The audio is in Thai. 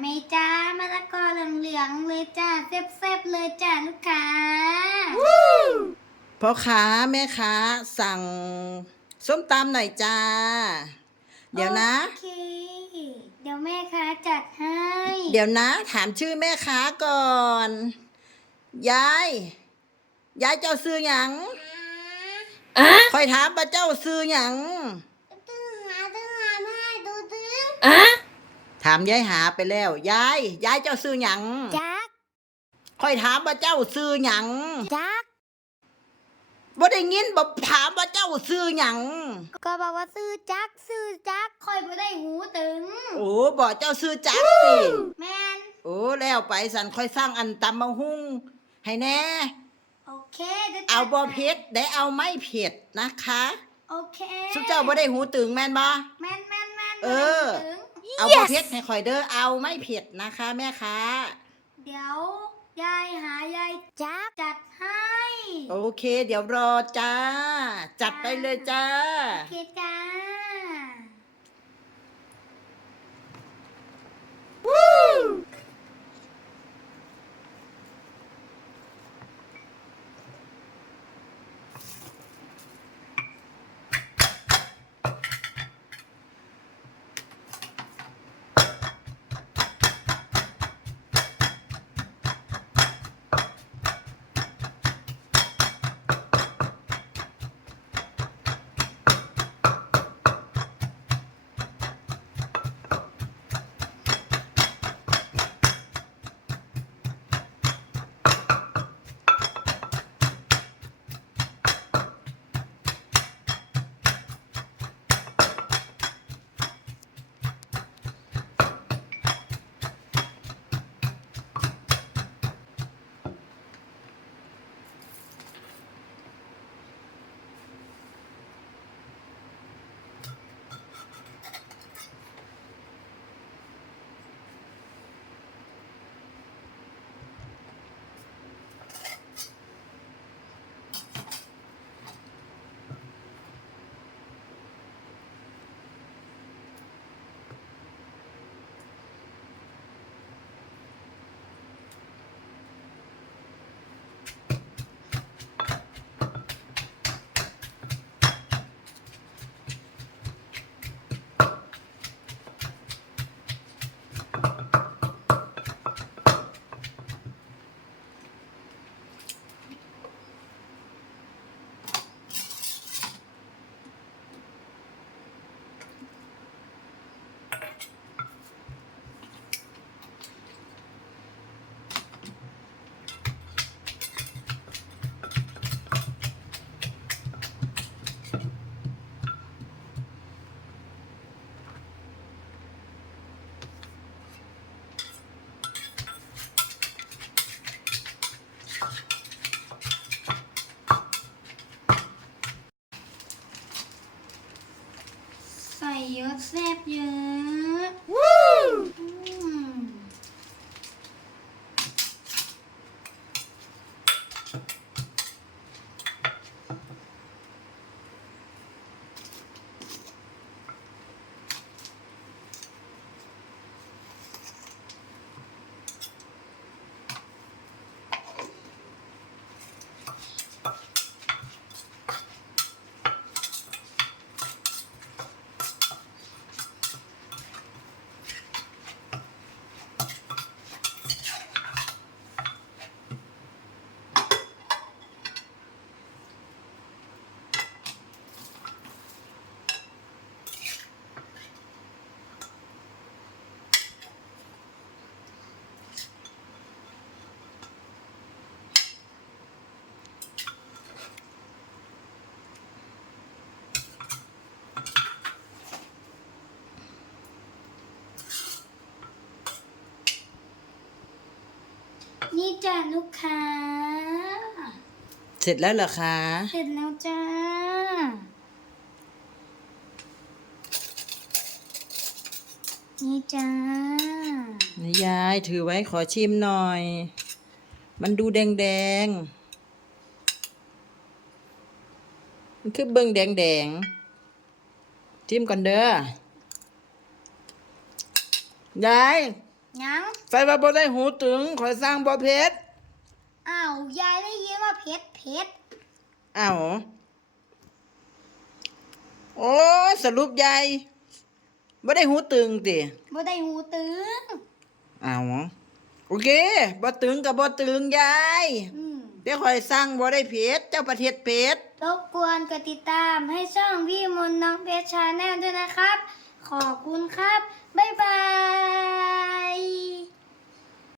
ไหมจ้ามะละกอเหลืองๆเลยจ้าแซ่บๆเลยจ้าลูกค้าพ่อค้าแม่ค้าสั่งส้มตำหน่อยจ้า เดี๋ยวนะ โอเค เดี๋ยวแม่ค้าจัดให้ เดี๋ยวนะ ถามชื่อแม่ค้าก่อน ยาย ยายเจ้าซื้อหยังคอยถามว่าเจ้าซื้อหยัง ตึ้งหาตึ้งหาไม่ให้ดูตึ้ง ถามยายหาไปแล้ว ยาย ยายเจ้าซื้อหยังจักคอยถามว่าเจ้าซื้อหยังจักบ่ได้ยินบ่ถามว่าเจ้าซื้อหยังก็บอกว่าซื้อจักซื้อจักคอยบ่ได้หูตึง โอ้บอกเจ้าซื้อจักสิแมนโอ้แล้วไปสันค่อยสร้างอันตำมะฮุ่งให้แน่ โอเคดี๋ยวจัดเอาบ่ให้เผ็ดได้เอาไม่เผ็ดนะคะ โอเคสุเจ้าบ่ได้หูตึงแม่นบ่แมนแมนแมนเออบ่ได้หูตึง เอาบ่เผ็ดให้ข่อยเด้อเอาไม่เผ็ดนะคะแม่ค้า เดี๋ยวยายหายายจักจัดให้ โอเค เดี๋ยวรอจ้า จัดไปเลยจ้า โอเคจ้า ใส่เยอะแซ่บเยอะอืม นี่จ้ะลูกค้า เสร็จแล้วเหรอคะ เสร็จแล้วจ้า นี่จ้า นี่ยายถือไว้ขอชิมหน่อย มันดูแดงแดงๆมันคือเบิ่งแดงแดงๆชิมก่อนเด้อยาย ยังใส่ว่าบ่ได้หูตึงข่อยสร้างบ่เพชรอ้าวยายได้ยินว่าเพชรเพชรอ้าวโอ้สรุปยายบ่ได้หูตึงติบ่ได้หูตึงอ้าวโอเคบ่ตึงกับบ่ตึงยายอืมเดี๋ยวข่อยสร้างบ่ได้เพชรเจ้าประเทศเพชรรบกวนกดติดตามให้ช่องพี่มนต์น้องเพชรชาแนลด้วยนะครับ ขอบคุณครับ บ๊ายบาย